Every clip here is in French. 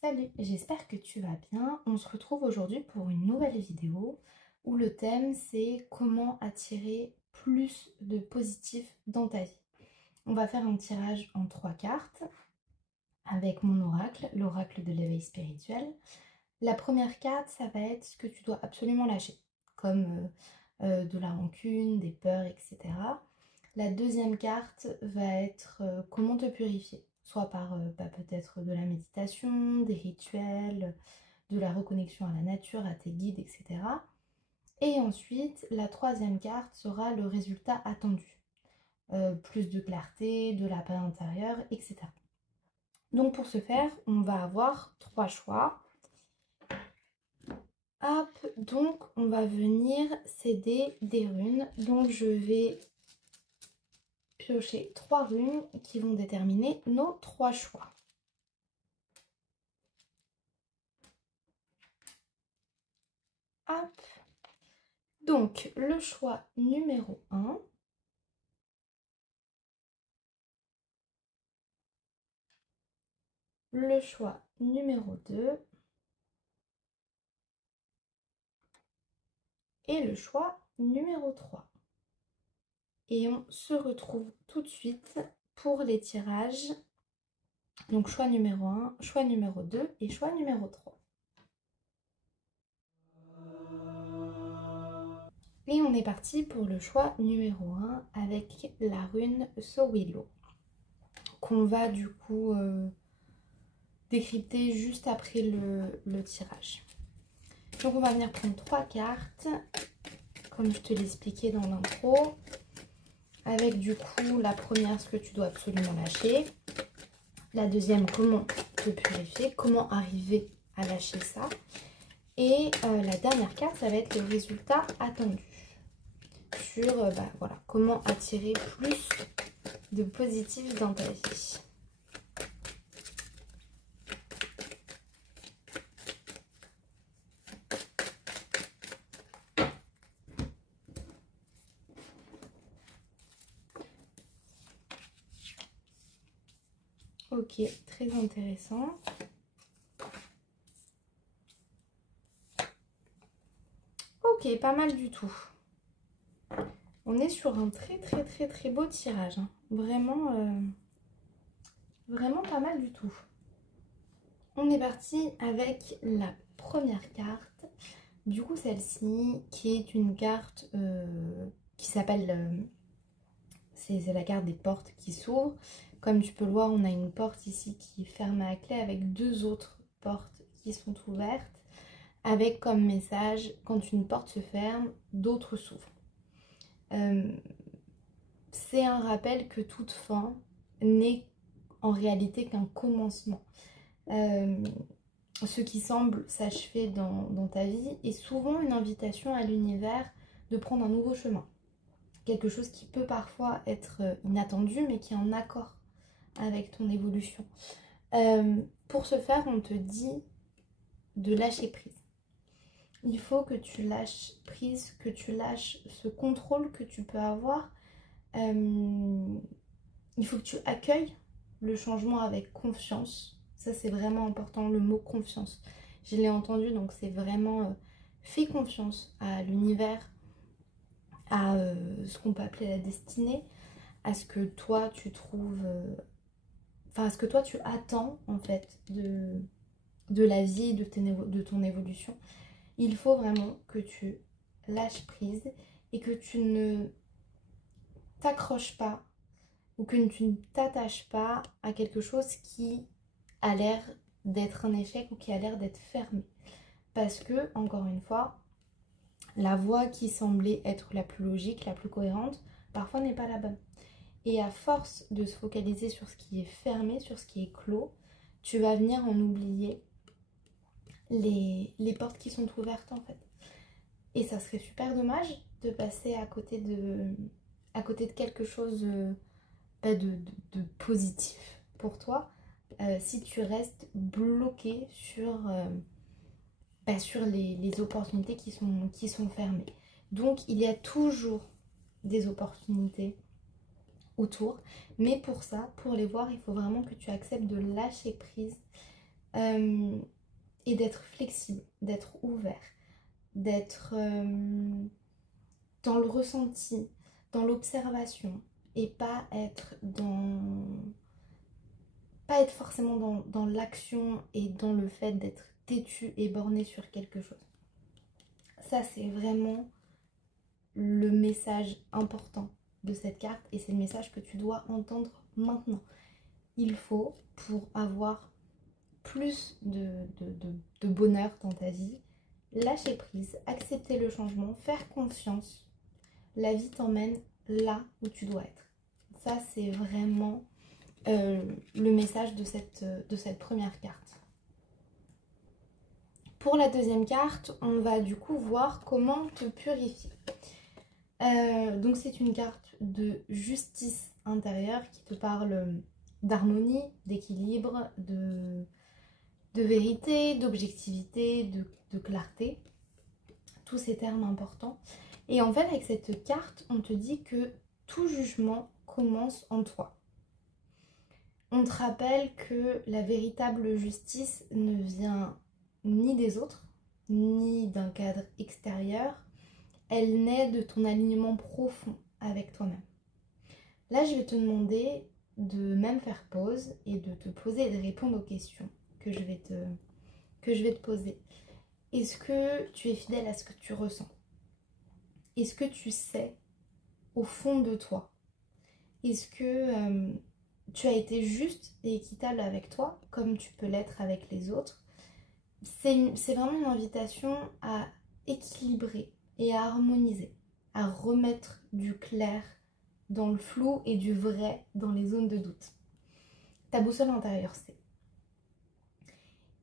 Salut, j'espère que tu vas bien. On se retrouve aujourd'hui pour une nouvelle vidéo où le thème c'est comment attirer plus de positif dans ta vie. On va faire un tirage en 3 cartes avec mon oracle, l'oracle de l'éveil spirituel. La première carte, ça va être ce que tu dois absolument lâcher, comme de la rancune, des peurs, etc. La deuxième carte va être comment te purifier, soit par peut-être de la méditation, des rituels, de la reconnexion à la nature, à tes guides, etc. Et ensuite, la troisième carte sera le résultat attendu. Plus de clarté, de la paix intérieure, etc. Donc pour ce faire, on va avoir 3 choix. Hop, donc on va venir s'aider des runes. Donc je vais piocher 3 runes qui vont déterminer nos 3 choix. Hop. Donc le choix numéro 1. Le choix numéro 2. Et le choix numéro 3. Et on se retrouve tout de suite pour les tirages. Donc choix numéro 1, choix numéro 2 et choix numéro 3. Et on est parti pour le choix numéro 1 avec la rune Sowilo, qu'on va du coup décrypter juste après le tirage. Donc on va venir prendre 3 cartes, comme je te l'expliquais dans l'intro, avec du coup la première, ce que tu dois absolument lâcher, la deuxième, comment te purifier, comment arriver à lâcher ça, et la dernière carte, ça va être le résultat attendu, sur voilà, comment attirer plus de positif dans ta vie. Ok, très intéressant. Ok, pas mal du tout. On est sur un très beau tirage. Hein. Vraiment, vraiment pas mal du tout. On est parti avec la première carte. Du coup, celle-ci, qui est une carte qui s'appelle... c'est la carte des portes qui s'ouvrent. Comme tu peux le voir, on a une porte ici qui est fermée à clé avec 2 autres portes qui sont ouvertes. Avec comme message, quand une porte se ferme, d'autres s'ouvrent. C'est un rappel que toute fin n'est en réalité qu'un commencement. Ce qui semble s'achever dans ta vie est souvent une invitation à l'univers de prendre un nouveau chemin. Quelque chose qui peut parfois être inattendu, mais qui est en accord avec ton évolution. Pour ce faire, on te dit de lâcher prise. Il faut que tu lâches prise, que tu lâches ce contrôle que tu peux avoir. Il faut que tu accueilles le changement avec confiance. Ça, c'est vraiment important, le mot confiance. Je l'ai entendu, donc c'est vraiment fais confiance à l'univers, à ce qu'on peut appeler la destinée, à ce que toi tu trouves, enfin à ce que toi tu attends en fait de la vie, de ton évolution. Il faut vraiment que tu lâches prise et que tu ne t'accroches pas ou que tu ne t'attaches pas à quelque chose qui a l'air d'être un échec ou qui a l'air d'être fermé. Parce que, encore une fois, la voie qui semblait être la plus logique, la plus cohérente, parfois n'est pas la bonne. Et à force de se focaliser sur ce qui est fermé, sur ce qui est clos, tu vas venir en oublier les portes qui sont ouvertes en fait. Et ça serait super dommage de passer à côté de quelque chose de positif pour toi si tu restes bloqué sur les opportunités qui sont fermées. Donc il y a toujours des opportunités autour, mais pour ça, pour les voir, il faut vraiment que tu acceptes de lâcher prise et d'être flexible, d'être ouvert, d'être dans le ressenti, dans l'observation et pas être forcément dans l'action et dans le fait d'être têtu et borné sur quelque chose. Ça, c'est vraiment le message important de cette carte et c'est le message que tu dois entendre maintenant. Il faut, pour avoir plus de bonheur dans ta vie, lâcher prise, accepter le changement, faire confiance. La vie t'emmène là où tu dois être. Ça, c'est vraiment le message de cette première carte. Pour la deuxième carte, on va du coup voir comment te purifier. Donc c'est une carte de justice intérieure qui te parle d'harmonie, d'équilibre, de vérité, d'objectivité, de clarté. Tous ces termes importants. Et en fait, avec cette carte, on te dit que tout jugement commence en toi. On te rappelle que la véritable justice ne vient ni des autres, ni d'un cadre extérieur. Elle naît de ton alignement profond avec toi-même. Là, je vais te demander de même faire pause et de te poser et de répondre aux questions que je vais te poser. Est-ce que tu es fidèle à ce que tu ressens? Est-ce que tu sais au fond de toi? Est-ce que tu as été juste et équitable avec toi, comme tu peux l'être avec les autres? C'est vraiment une invitation à équilibrer et à harmoniser, à remettre du clair dans le flou et du vrai dans les zones de doute. Ta boussole intérieure, c'est.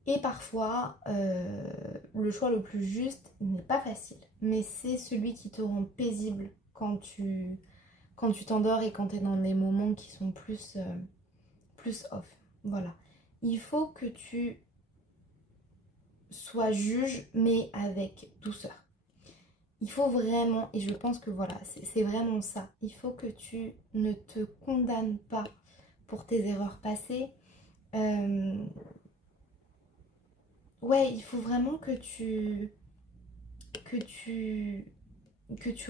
Et parfois, le choix le plus juste n'est pas facile, mais c'est celui qui te rend paisible quand tu t'endors et quand tu es dans des moments qui sont plus off. Voilà. Il faut que tu sois juge, mais avec douceur. Il faut vraiment, et je pense que voilà, c'est vraiment ça, il faut que tu ne te condamnes pas pour tes erreurs passées. Ouais, il faut vraiment que tu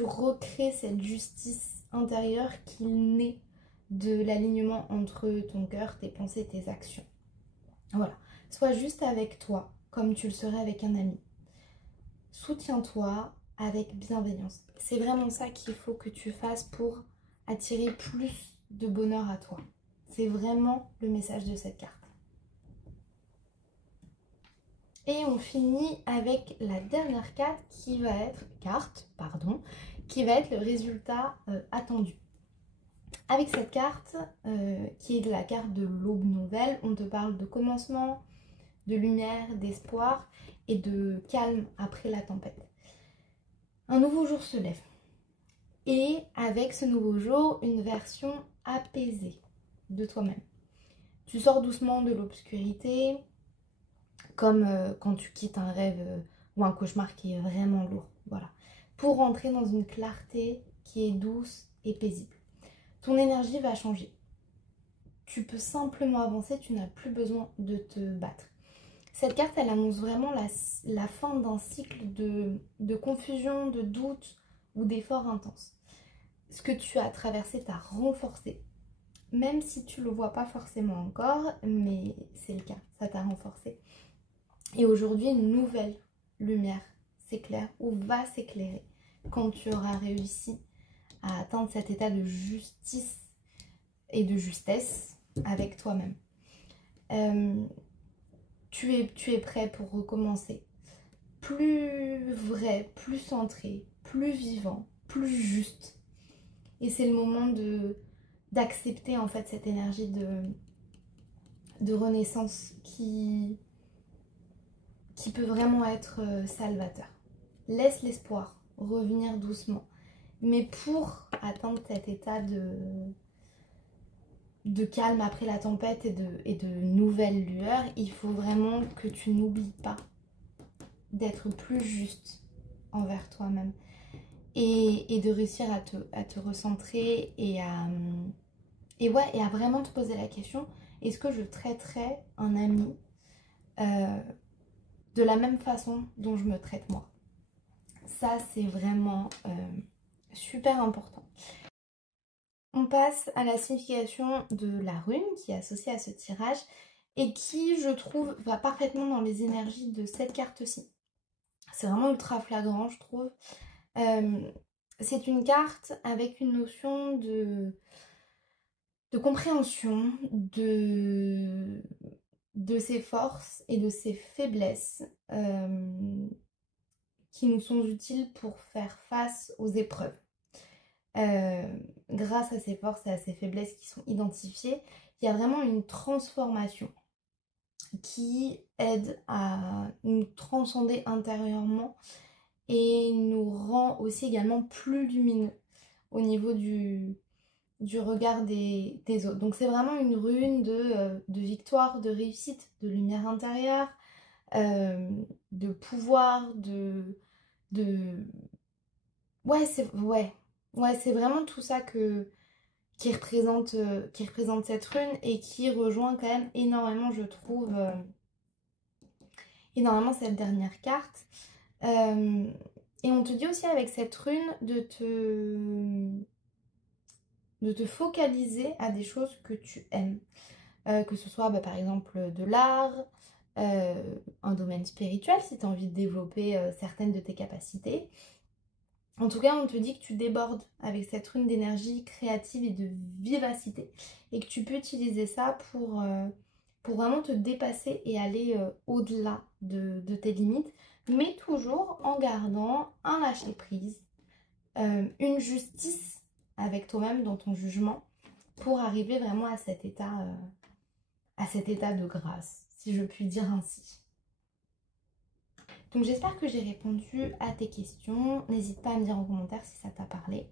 recrées cette justice intérieure qui naît de l'alignement entre ton cœur, tes pensées, tes actions. Voilà. Sois juste avec toi, comme tu le serais avec un ami. Soutiens-toi avec bienveillance. C'est vraiment ça qu'il faut que tu fasses pour attirer plus de bonheur à toi. C'est vraiment le message de cette carte. Et on finit avec la dernière carte qui va être le résultat attendu. Avec cette carte, qui est la carte de l'aube nouvelle, on te parle de commencement, de lumière, d'espoir et de calme après la tempête. Un nouveau jour se lève. Et avec ce nouveau jour, une version apaisée de toi-même. Tu sors doucement de l'obscurité, comme quand tu quittes un rêve ou un cauchemar qui est vraiment lourd. Voilà. Pour rentrer dans une clarté qui est douce et paisible. Ton énergie va changer. Tu peux simplement avancer, tu n'as plus besoin de te battre. Cette carte, elle annonce vraiment la fin d'un cycle de confusion, de doute ou d'efforts intenses. Ce que tu as traversé t'a renforcé. Même si tu ne le vois pas forcément encore, mais c'est le cas, ça t'a renforcé. Et aujourd'hui, une nouvelle lumière s'éclaire ou va s'éclairer quand tu auras réussi à atteindre cet état de justice et de justesse avec toi-même. Tu es prêt pour recommencer. Plus vrai, plus centré, plus vivant, plus juste. Et c'est le moment d'accepter en fait cette énergie de renaissance qui peut vraiment être salvateur. Laisse l'espoir revenir doucement. Mais pour atteindre cet état de calme après la tempête et de nouvelles lueurs, il faut vraiment que tu n'oublies pas d'être plus juste envers toi-même et de réussir à te recentrer et à vraiment te poser la question, est-ce que je traiterais un ami de la même façon dont je me traite moi. Ça, c'est vraiment super important. On passe à la signification de la rune qui est associée à ce tirage et qui, je trouve, va parfaitement dans les énergies de cette carte-ci. C'est vraiment ultra flagrant, je trouve. C'est une carte avec une notion de compréhension de ses forces et de ses faiblesses qui nous sont utiles pour faire face aux épreuves. Grâce à ces forces et à ces faiblesses qui sont identifiées, il y a vraiment une transformation qui aide à nous transcender intérieurement et nous rend aussi également plus lumineux au niveau du regard des autres. Donc c'est vraiment une rune de victoire, de réussite, de lumière intérieure, de pouvoir, de... Ouais, c'est vraiment tout ça qui représente cette rune et qui rejoint quand même énormément, je trouve, énormément cette dernière carte. Et on te dit aussi avec cette rune de te focaliser à des choses que tu aimes. Que ce soit par exemple de l'art, un domaine spirituel si tu as envie de développer certaines de tes capacités. En tout cas, on te dit que tu débordes avec cette rune d'énergie créative et de vivacité et que tu peux utiliser ça pour vraiment te dépasser et aller au-delà de tes limites, mais toujours en gardant un lâcher-prise, une justice avec toi-même dans ton jugement pour arriver vraiment à cet état de grâce, si je puis dire ainsi. Donc j'espère que j'ai répondu à tes questions. N'hésite pas à me dire en commentaire si ça t'a parlé.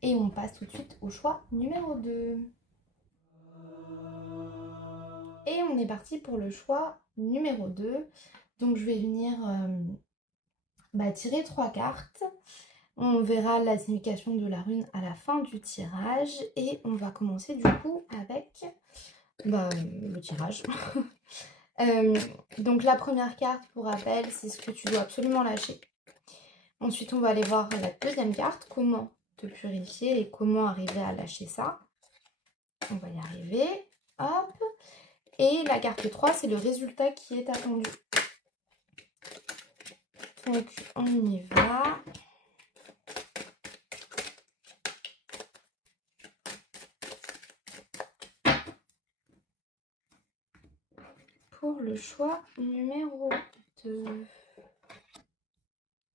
Et on passe tout de suite au choix numéro 2. Et on est parti pour le choix numéro 2. Donc je vais venir tirer 3 cartes. On verra la signification de la rune à la fin du tirage. Et on va commencer du coup avec le tirage. Donc la première carte, pour rappel, c'est ce que tu dois absolument lâcher. Ensuite, on va aller voir la deuxième carte, comment te purifier et comment arriver à lâcher ça. On va y arriver. Hop. Et la carte 3, c'est le résultat qui est attendu. Donc, on y va. Pour le choix numéro 2.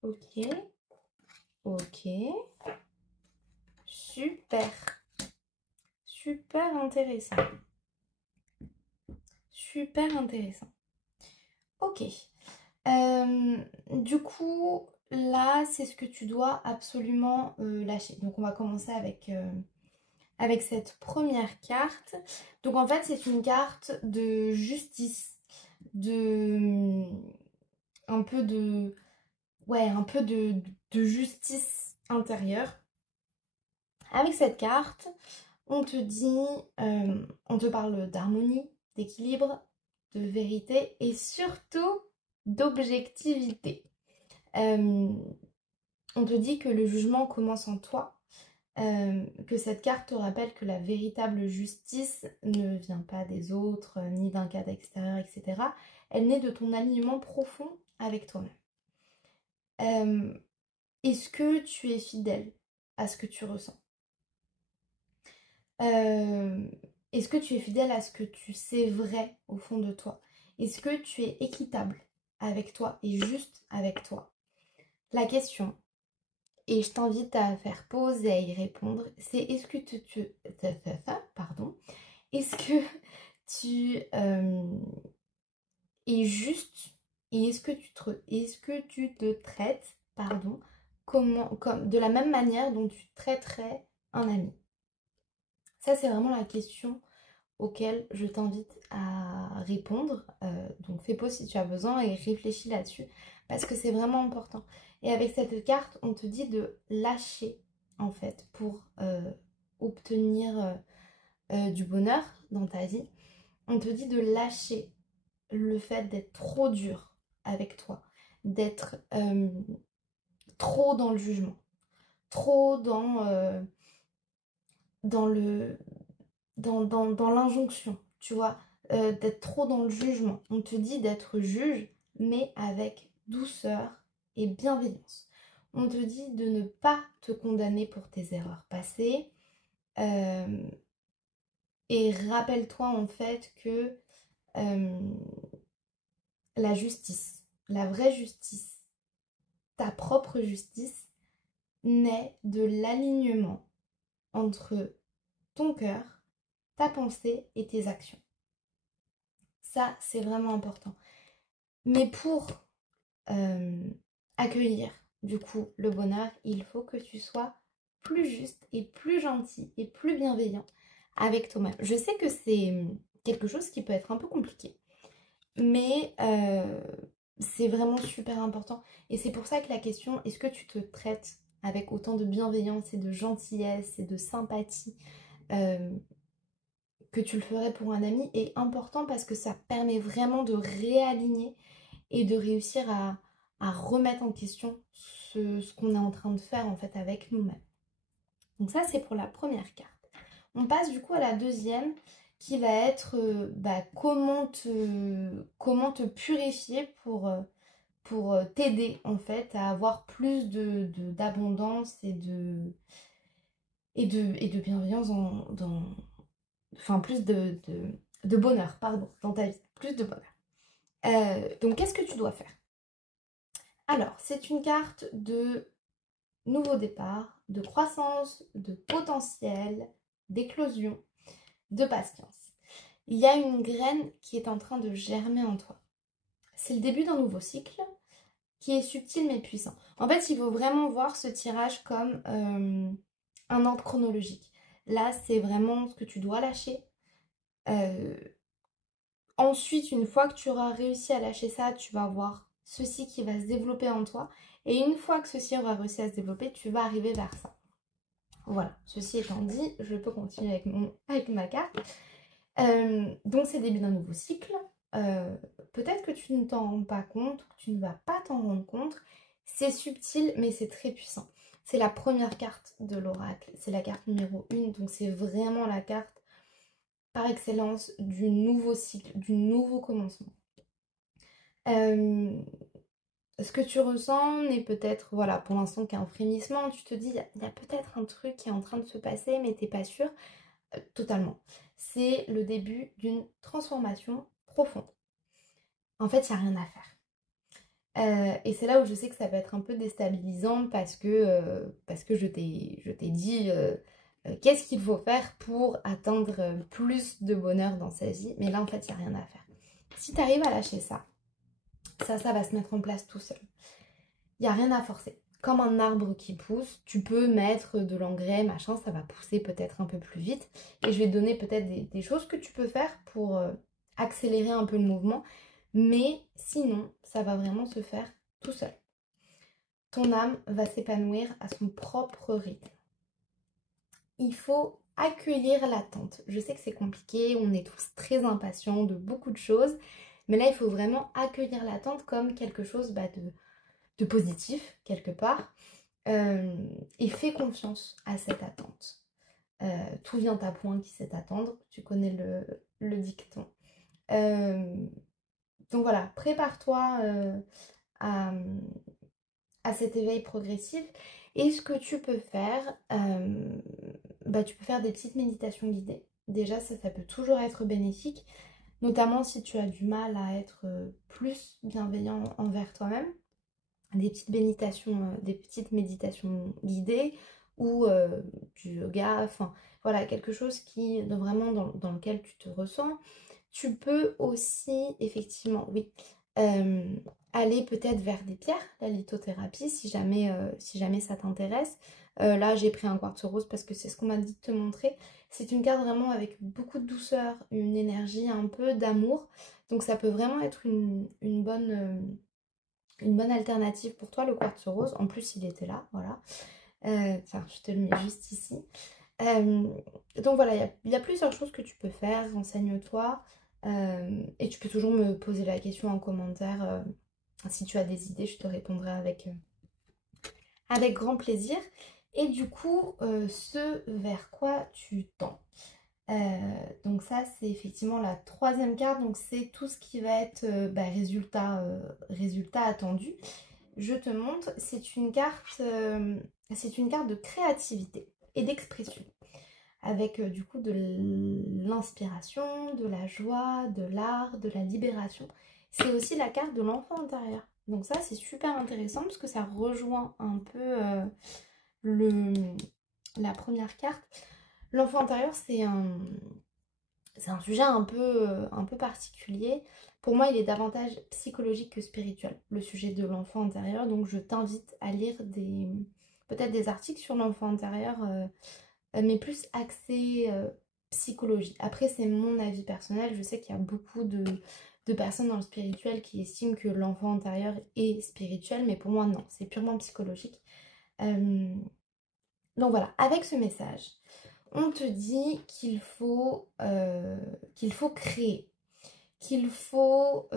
Ok. Ok. Super. Super intéressant. Super intéressant. Ok. Du coup, là, c'est ce que tu dois absolument lâcher. Donc, on va commencer avec cette première carte. Donc, en fait, c'est une carte de justice, un peu de justice intérieure. Avec cette carte, on te dit, on te parle d'harmonie, d'équilibre, de vérité et surtout d'objectivité. On te dit que le jugement commence en toi, que cette carte te rappelle que la véritable justice ne vient pas des autres, ni d'un cadre extérieur, etc. Elle naît de ton alignement profond avec toi-même. Est-ce que tu es fidèle à ce que tu ressens? Est-ce que tu es fidèle à ce que tu sais vrai au fond de toi? Est-ce que tu es équitable avec toi et juste avec toi? La question, et je t'invite à faire pause et à y répondre, c'est est-ce que est-ce que tu es juste et est-ce que tu te traites, comme de la même manière dont tu traiterais un ami? Ça, c'est vraiment la question auquel je t'invite à répondre. Donc fais pause si tu as besoin et réfléchis là-dessus parce que c'est vraiment important. Et avec cette carte, on te dit de lâcher en fait pour obtenir du bonheur dans ta vie. On te dit de lâcher le fait d'être trop dur avec toi, d'être trop dans le jugement, trop dans le dans l'injonction, tu vois, d'être trop dans le jugement. On te dit d'être juge, mais avec douceur et bienveillance. On te dit de ne pas te condamner pour tes erreurs passées. euh, et rappelle-toi en fait que la justice, la vraie justice, ta propre justice, naît de l'alignement entre ton cœur, ta pensée et tes actions. Ça, c'est vraiment important. Mais pour accueillir du coup le bonheur, il faut que tu sois plus juste et plus gentil et plus bienveillant avec toi-même. Je sais que c'est quelque chose qui peut être un peu compliqué, mais c'est vraiment super important. Et c'est pour ça que la question, est-ce que tu te traites avec autant de bienveillance et de gentillesse et de sympathie euh, que tu le ferais pour un ami, est important parce que ça permet vraiment de réaligner et de réussir à remettre en question ce qu'on est en train de faire en fait avec nous-mêmes. Donc ça, c'est pour la première carte. On passe du coup à la deuxième qui va être comment te purifier pour t'aider en fait à avoir plus d'abondance et de bienveillance enfin plus de bonheur, pardon, dans ta vie, plus de bonheur. Donc qu'est-ce que tu dois faire? Alors, c'est une carte de nouveau départ, de croissance, de potentiel, d'éclosion, de patience. Il y a une graine qui est en train de germer en toi. C'est le début d'un nouveau cycle qui est subtil mais puissant. En fait, il faut vraiment voir ce tirage comme un ordre chronologique. Là, c'est vraiment ce que tu dois lâcher. Ensuite, une fois que tu auras réussi à lâcher ça, tu vas voir ceci qui va se développer en toi. Et une fois que ceci aura réussi à se développer, tu vas arriver vers ça. Voilà, ceci étant dit, je peux continuer avec ma carte. Donc c'est le début d'un nouveau cycle. Peut-être que tu ne t'en rends pas compte, que tu ne vas pas t'en rendre compte. C'est subtil, mais c'est très puissant. C'est la première carte de l'oracle. C'est la carte numéro 1. Donc c'est vraiment la carte par excellence du nouveau cycle, du nouveau commencement. Ce que tu ressens n'est peut-être, voilà, pour l'instant qu'un frémissement. Tu te dis, il y a peut-être un truc qui est en train de se passer, mais t'es pas sûr. Totalement. C'est le début d'une transformation profonde. En fait, il n'y a rien à faire. Et c'est là où je sais que ça peut être un peu déstabilisant parce que je t'ai dit qu'est-ce qu'il faut faire pour atteindre plus de bonheur dans sa vie. Mais là, en fait, il n'y a rien à faire. Si tu arrives à lâcher ça, ça va se mettre en place tout seul. Il n'y a rien à forcer. Comme un arbre qui pousse, tu peux mettre de l'engrais, machin, ça va pousser peut-être un peu plus vite. Et je vais te donner peut-être des choses que tu peux faire pour accélérer un peu le mouvement. Mais sinon, ça va vraiment se faire tout seul. Ton âme va s'épanouir à son propre rythme. Il faut accueillir l'attente. Je sais que c'est compliqué, on est tous très impatients de beaucoup de choses. Mais là, il faut vraiment accueillir l'attente comme quelque chose de positif, quelque part. Et fais confiance à cette attente. Tout vient à point qui sait attendre. Tu connais le dicton. Donc voilà, prépare-toi à, à cet éveil progressif. Et ce que tu peux faire, tu peux faire des petites méditations guidées. Déjà, ça peut toujours être bénéfique, notamment si tu as du mal à être plus bienveillant envers toi-même. Des petites méditations guidées ou du yoga, enfin voilà, quelque chose qui vraiment dans lequel tu te ressens. Tu peux aussi effectivement, oui, aller peut-être vers des pierres, la lithothérapie, si jamais ça t'intéresse. Là, j'ai pris un quartz rose parce que c'est ce qu'on m'a dit de te montrer. C'est une carte vraiment avec beaucoup de douceur, une énergie un peu d'amour. Donc ça peut vraiment être une bonne alternative pour toi, le quartz rose. En plus, il était là, voilà. Tiens, je te le mets juste ici. Donc voilà, il y a plusieurs choses que tu peux faire. Renseigne-toi. Et tu peux toujours me poser la question en commentaire. Si tu as des idées, je te répondrai avec grand plaisir. Et du coup, ce vers quoi tu tends. Donc ça, c'est effectivement la troisième carte. Donc c'est tout ce qui va être résultat attendu. Je te montre, c'est une carte de créativité et d'expression. Avec du coup de l'inspiration, de la joie, de l'art, de la libération. C'est aussi la carte de l'enfant intérieur. Donc ça, c'est super intéressant parce que ça rejoint un peu la première carte. L'enfant intérieur, c'est un sujet un peu particulier. Pour moi, il est davantage psychologique que spirituel, le sujet de l'enfant intérieur. Donc je t'invite à lire peut-être des articles sur l'enfant intérieur, mais plus axés psychologie. Après, c'est mon avis personnel. Je sais qu'il y a beaucoup de personnes dans le spirituel qui estiment que l'enfant intérieur est spirituel, mais pour moi, non, c'est purement psychologique. Donc voilà, avec ce message, on te dit qu'il faut créer, qu'il faut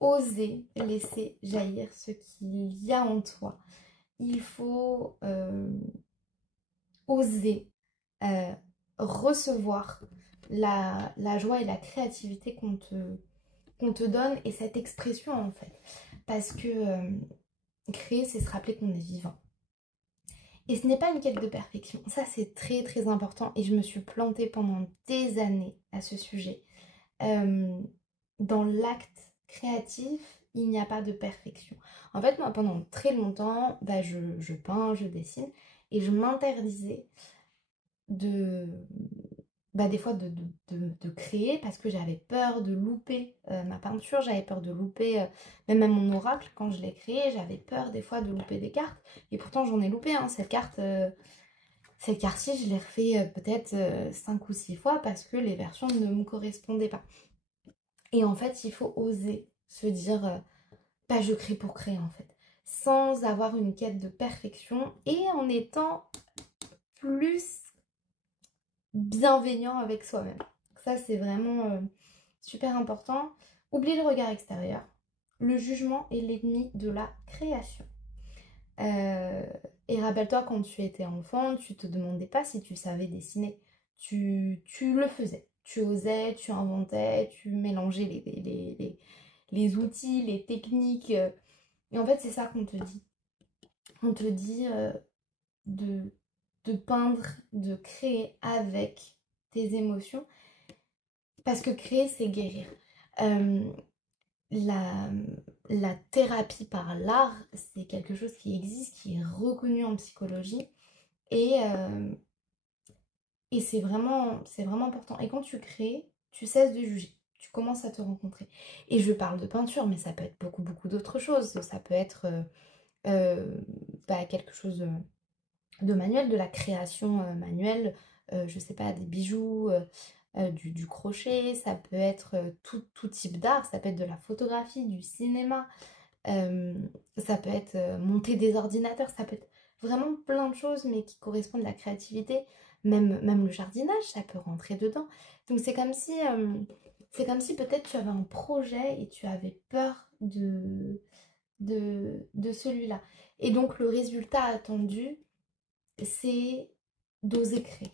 oser laisser jaillir ce qu'il y a en toi. Il faut oser recevoir la joie et la créativité qu'on te donne et cette expression en fait. Parce que créer, c'est se rappeler qu'on est vivant. Et ce n'est pas une quête de perfection. Ça, c'est très très important. Et je me suis plantée pendant des années à ce sujet. Dans l'acte créatif, il n'y a pas de perfection. En fait, moi, pendant très longtemps, je peins, je dessine. Et je m'interdisais des fois de créer parce que j'avais peur de louper ma peinture, j'avais peur de louper même mon oracle quand je l'ai créé, j'avais peur des fois de louper des cartes et pourtant j'en ai loupé hein, cette carte-ci je l'ai refait peut-être 5 ou 6 fois parce que les versions ne me correspondaient pas. Et en fait il faut oser se dire je crée pour créer en fait, sans avoir une quête de perfection et en étant plus bienveillant avec soi-même. Ça, c'est vraiment super important. Oublie le regard extérieur. Le jugement est l'ennemi de la création. Euh, et rappelle-toi, quand tu étais enfant, tu te demandais pas si tu savais dessiner. Tu le faisais. Tu osais, tu inventais, tu mélangeais les outils, les techniques. Et en fait, c'est ça qu'on te dit. On te dit de, de peindre, de créer avec tes émotions. Parce que créer, c'est guérir. Euh, la, la thérapie par l'art, c'est quelque chose qui existe, qui est reconnu en psychologie. Et c'est vraiment important. Et quand tu crées, tu cesses de juger. Tu commences à te rencontrer. Et je parle de peinture, mais ça peut être beaucoup, beaucoup d'autres choses. Ça peut être quelque chose de manuel, de la création manuelle. Je sais pas, des bijoux. Du crochet, ça peut être tout type d'art, ça peut être de la photographie, du cinéma, ça peut être monter des ordinateurs, ça peut être vraiment plein de choses mais qui correspondent à la créativité, même le jardinage, ça peut rentrer dedans. Donc c'est comme si peut-être tu avais un projet et tu avais peur de celui-là. Et donc le résultat attendu, c'est d'oser créer.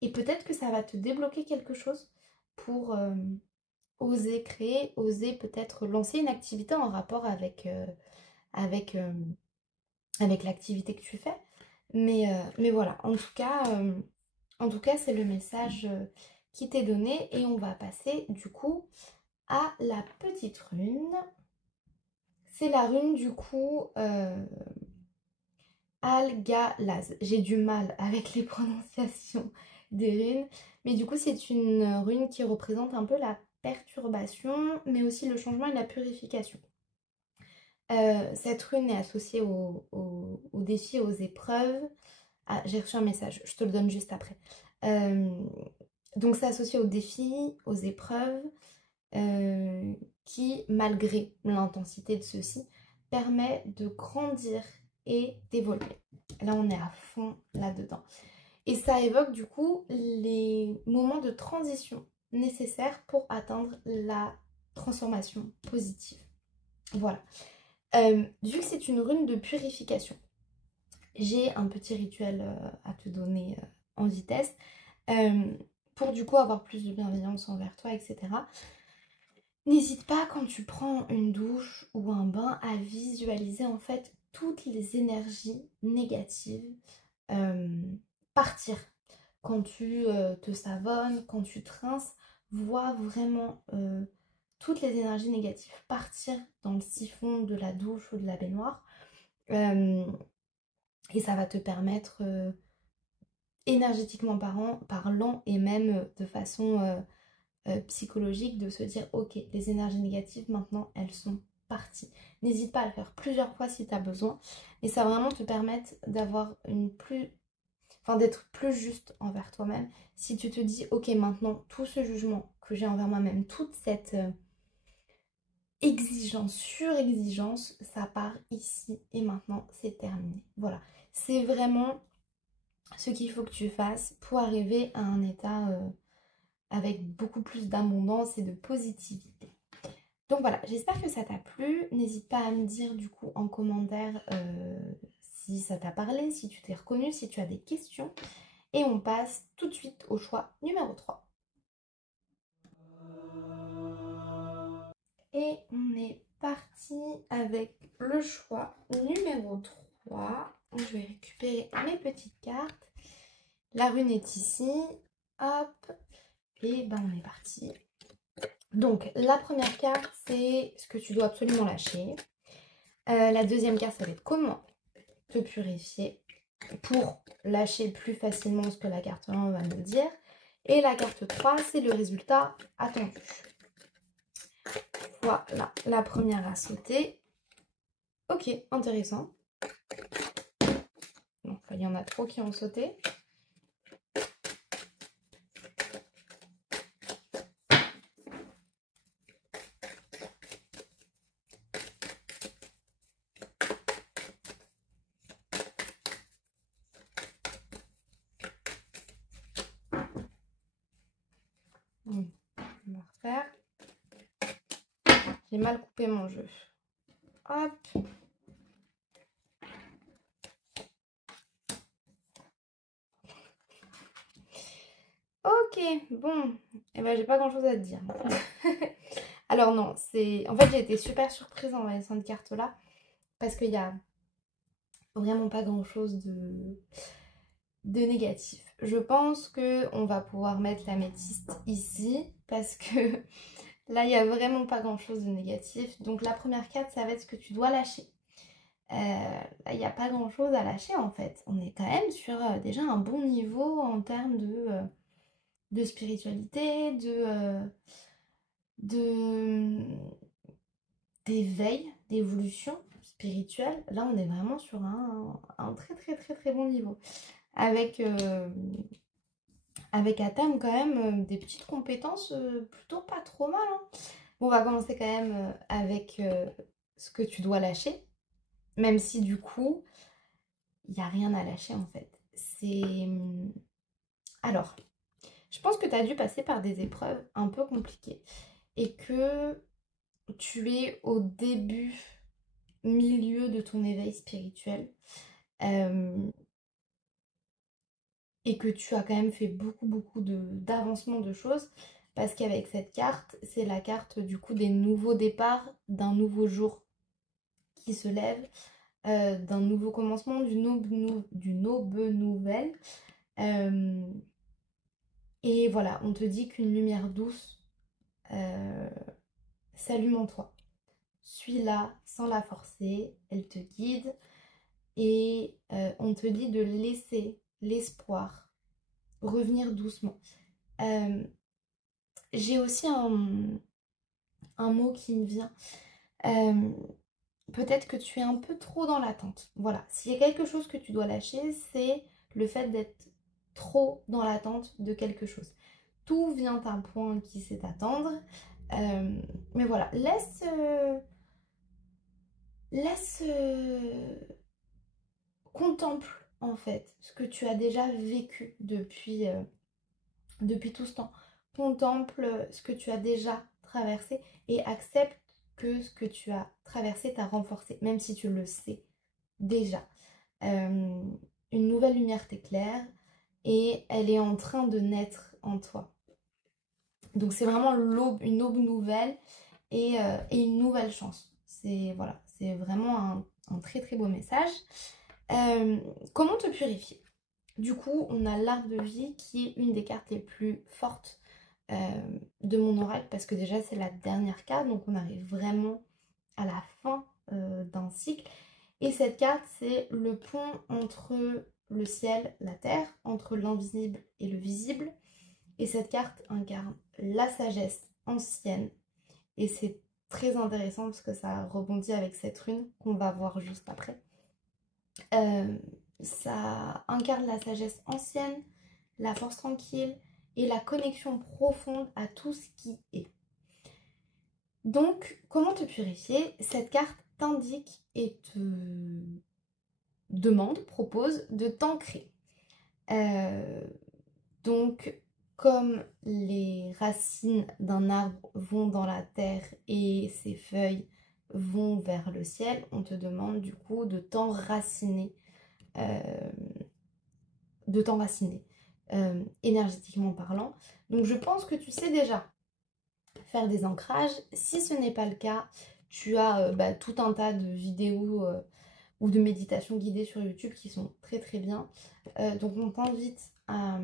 Et peut-être que ça va te débloquer quelque chose pour oser créer, oser peut-être lancer une activité en rapport avec, euh, avec l'activité que tu fais. Mais voilà, en tout cas c'est le message qui t'est donné et on va passer du coup à la petite rune. C'est la rune du coup Algalaz. J'ai du mal avec les prononciations des runes, mais du coup c'est une rune qui représente un peu la perturbation, mais aussi le changement et la purification. Cette rune est associée aux défis, aux épreuves. Ah, j'ai reçu un message, je te le donne juste après. Euh, donc c'est associé aux défis, aux épreuves, qui, malgré l'intensité de ceux-ci, permet de grandir et d'évoluer. Là, on est à fond là-dedans. Et ça évoque du coup les moments de transition nécessaires pour atteindre la transformation positive. Voilà. Vu que c'est une rune de purification, j'ai un petit rituel à te donner en vitesse pour du coup avoir plus de bienveillance envers toi, etc. N'hésite pas quand tu prends une douche ou un bain à visualiser en fait toutes les énergies négatives partir. Quand tu te savonnes, quand tu te rinces, vois vraiment toutes les énergies négatives partir dans le siphon de la douche ou de la baignoire. Et ça va te permettre, énergétiquement parlant et même de façon psychologique, de se dire ok, les énergies négatives maintenant elles sont parties. N'hésite pas à le faire plusieurs fois si tu as besoin. Et ça va vraiment te permettre d'avoir d'être plus juste envers toi-même. Si tu te dis ok, maintenant tout ce jugement que j'ai envers moi-même, toute cette exigence, surexigence, ça part ici et maintenant, c'est terminé. Voilà, c'est vraiment ce qu'il faut que tu fasses pour arriver à un état avec beaucoup plus d'abondance et de positivité. Donc voilà, j'espère que ça t'a plu. N'hésite pas à me dire du coup en commentaire si ça t'a parlé, si tu t'es reconnu, si tu as des questions. Et on passe tout de suite au choix numéro 3. Et on est parti avec le choix numéro 3. Je vais récupérer mes petites cartes. La rune est ici. Hop. Et ben on est parti. Donc la première carte, c'est ce que tu dois absolument lâcher. La deuxième carte, ça va être comment te purifier pour lâcher plus facilement ce que la carte 1 va nous dire. Et la carte 3, c'est le résultat attendu. Voilà, la première à sauter. Ok, intéressant. Donc il y en a trop qui ont sauté. On va refaire. J'ai mal coupé mon jeu. Hop. Ok, bon. Eh ben, j'ai pas grand chose à te dire. Alors non, c'est... En fait, j'ai été super surprise en voyant cette carte-là. Parce qu'il y a vraiment pas grand chose de négatif. Je pense qu'on va pouvoir mettre l'améthyste ici. Parce que là, il n'y a vraiment pas grand chose de négatif. Donc la première carte, ça va être ce que tu dois lâcher. Là, il n'y a pas grand chose à lâcher en fait. On est quand même sur déjà un bon niveau en termes de spiritualité, d'éveil, d'évolution spirituelle. Là, on est vraiment sur un très très très très bon niveau. Avec à terme quand même des petites compétences plutôt pas trop mal. Hein. Bon, on va commencer quand même avec ce que tu dois lâcher. Même si du coup, il n'y a rien à lâcher en fait. C'est... Alors, je pense que tu as dû passer par des épreuves un peu compliquées. Et que tu es au début, milieu de ton éveil spirituel. Et que tu as quand même fait beaucoup d'avancement de choses. Parce qu'avec cette carte, c'est la carte du coup des nouveaux départs, d'un nouveau jour qui se lève, d'un nouveau commencement, d'une aube nouvelle. Et voilà, on te dit qu'une lumière douce s'allume en toi. Suis-la sans la forcer, elle te guide. Et on te dit de laisser l'espoir revenir doucement. J'ai aussi un mot qui me vient. Peut-être que tu es un peu trop dans l'attente. Voilà, s'il y a quelque chose que tu dois lâcher, c'est le fait d'être trop dans l'attente de quelque chose. Tout vient à un point qui sait attendre. Mais voilà, contemple en fait ce que tu as déjà vécu depuis tout ce temps. Contemple ce que tu as déjà traversé et accepte que ce que tu as traversé t'a renforcé, même si tu le sais déjà. Euh, une nouvelle lumière t'éclaire et elle est en train de naître en toi. Donc c'est vraiment l'aube, une aube nouvelle et une nouvelle chance. C'est voilà, c'est vraiment un très très beau message. Comment te purifier? Du coup, on a l'arbre de vie qui est une des cartes les plus fortes euh, de mon oracle parce que déjà c'est la dernière carte, donc on arrive vraiment à la fin d'un cycle. Et cette carte, c'est le pont entre le ciel, la terre, entre l'invisible et le visible. Et cette carte incarne la sagesse ancienne. Et c'est très intéressant parce que ça rebondit avec cette rune qu'on va voir juste après. Euh, Ça incarne la sagesse ancienne, la force tranquille et la connexion profonde à tout ce qui est. Donc, comment te purifier? Cette carte t'indique et te demande, propose de t'ancrer. Euh, donc, comme les racines d'un arbre vont dans la terre et ses feuilles vont vers le ciel, on te demande du coup de t'enraciner, euh, énergétiquement parlant. Donc, je pense que tu sais déjà faire des ancrages. Si ce n'est pas le cas, tu as tout un tas de vidéos ou de méditations guidées sur YouTube qui sont très très bien. Donc on t'invite à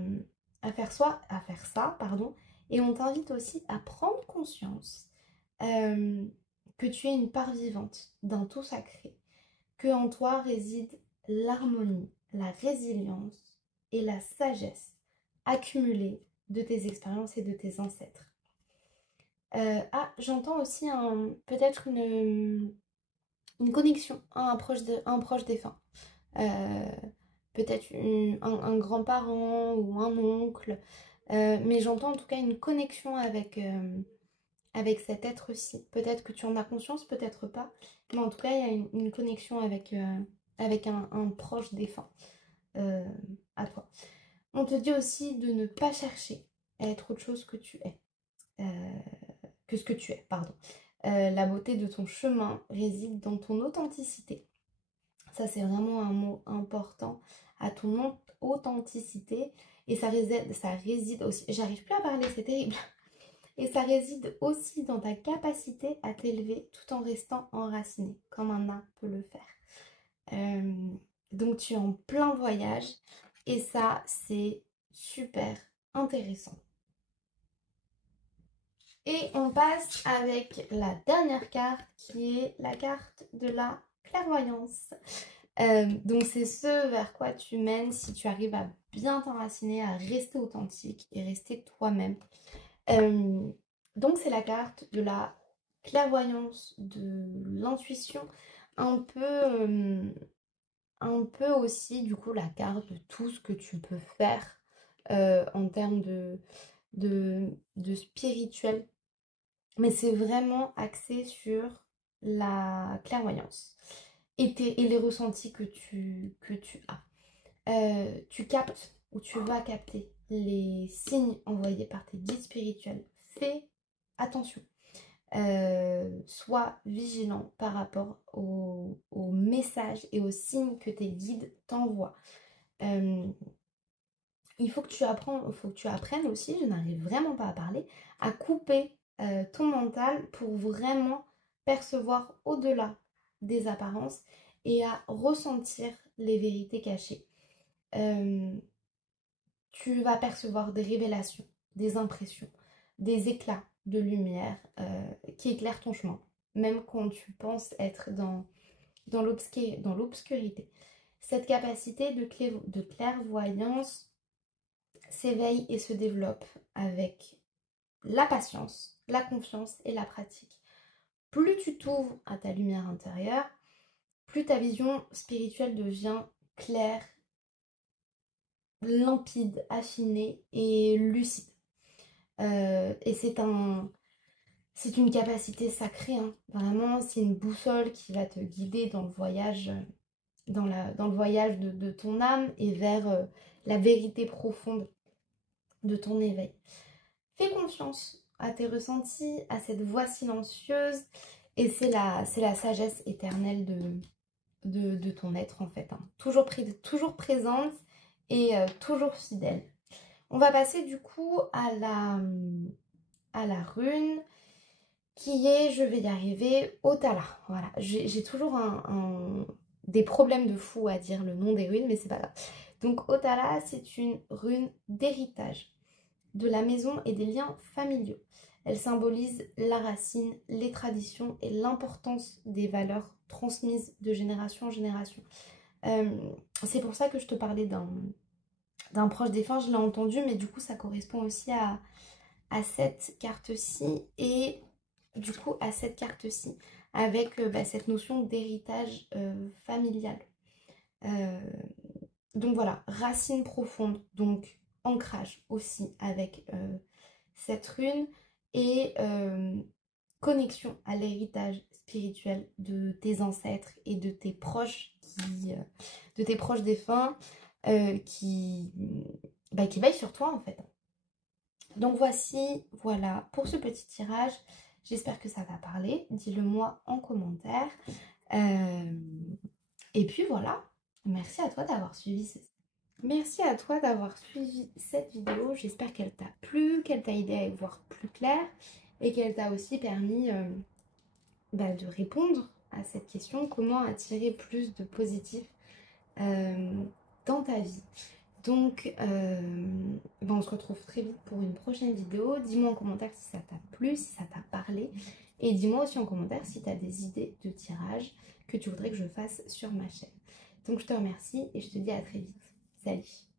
faire ça, pardon, et on t'invite aussi à prendre conscience euh, que tu es une part vivante d'un tout sacré, que en toi réside l'harmonie, la résilience et la sagesse accumulées de tes expériences et de tes ancêtres. J'entends aussi peut-être une connexion à un proche défunt. Euh, Peut-être un grand-parent ou un oncle. Mais j'entends en tout cas une connexion avec cet être-ci. Peut-être que tu en as conscience, peut-être pas. Mais en tout cas, il y a une connexion avec un proche défunt euh, à toi. On te dit aussi de ne pas chercher à être autre chose que tu es. Euh, que ce que tu es, pardon. La beauté de ton chemin réside dans ton authenticité. Ça, c'est vraiment un mot important, à ton authenticité. Et ça réside aussi, j'arrive plus à parler, c'est terrible. Et ça réside aussi dans ta capacité à t'élever tout en restant enraciné, comme un arbre peut le faire. Euh, donc tu es en plein voyage et ça, c'est super intéressant. Et on passe avec la dernière carte qui est la carte de la clairvoyance. Donc c'est ce vers quoi tu mènes si tu arrives à bien t'enraciner, à rester authentique et rester toi-même. Euh, donc c'est la carte de la clairvoyance, de l'intuition, un peu aussi du coup la carte de tout ce que tu peux faire en termes de spirituel. Mais c'est vraiment axé sur la clairvoyance et les ressentis que tu as. Tu captes ou tu vas capter les signes envoyés par tes guides spirituels. Fais attention. Sois vigilant par rapport aux messages et aux signes que tes guides t'envoient. Euh, faut que tu apprennes aussi, je n'arrive vraiment pas à parler, à couper ton mental pour vraiment percevoir au-delà des apparences et à ressentir les vérités cachées. Euh, Tu vas percevoir des révélations, des impressions, des éclats de lumière qui éclairent ton chemin, même quand tu penses être dans l'obscurité. Cette capacité de clairvoyance s'éveille et se développe avec la patience, la confiance et la pratique. Plus tu t'ouvres à ta lumière intérieure, plus ta vision spirituelle devient claire, limpide, affinée et lucide. Et c'est une capacité sacrée, hein. Vraiment, c'est une boussole qui va te guider dans le voyage dans le voyage de ton âme et vers la vérité profonde de ton éveil. Fais confiance à tes ressentis, à cette voix silencieuse, et c'est la sagesse éternelle de ton être en fait. Hein. Toujours présente et toujours fidèle. On va passer du coup à la rune qui est, je vais y arriver, Otala. Voilà, j'ai toujours des problèmes de fou à dire le nom des runes, mais c'est pas grave. Donc Otala, c'est une rune d'héritage, de la maison et des liens familiaux. Elle symbolise la racine, les traditions et l'importance des valeurs transmises de génération en génération. C'est pour ça que je te parlais d'un proche défunt, je l'ai entendu, mais du coup ça correspond aussi à cette carte-ci et du coup à cette carte-ci avec cette notion d'héritage familial. Donc voilà, racine profonde, donc ancrage aussi avec cette rune et connexion à l'héritage spirituel de tes ancêtres et de tes proches défunts qui veillent sur toi en fait. Donc voici, voilà, pour ce petit tirage. J'espère que ça t'a parlé. Dis-le moi en commentaire. Et puis voilà, merci à toi d'avoir suivi cette vidéo. J'espère qu'elle t'a plu, qu'elle t'a aidé à y voir plus clair et qu'elle t'a aussi permis de répondre à cette question. Comment attirer plus de positif dans ta vie. Donc, on se retrouve très vite pour une prochaine vidéo. Dis-moi en commentaire si ça t'a plu, si ça t'a parlé. Et dis-moi aussi en commentaire si tu as des idées de tirage que tu voudrais que je fasse sur ma chaîne. Donc, je te remercie et je te dis à très vite. Salut!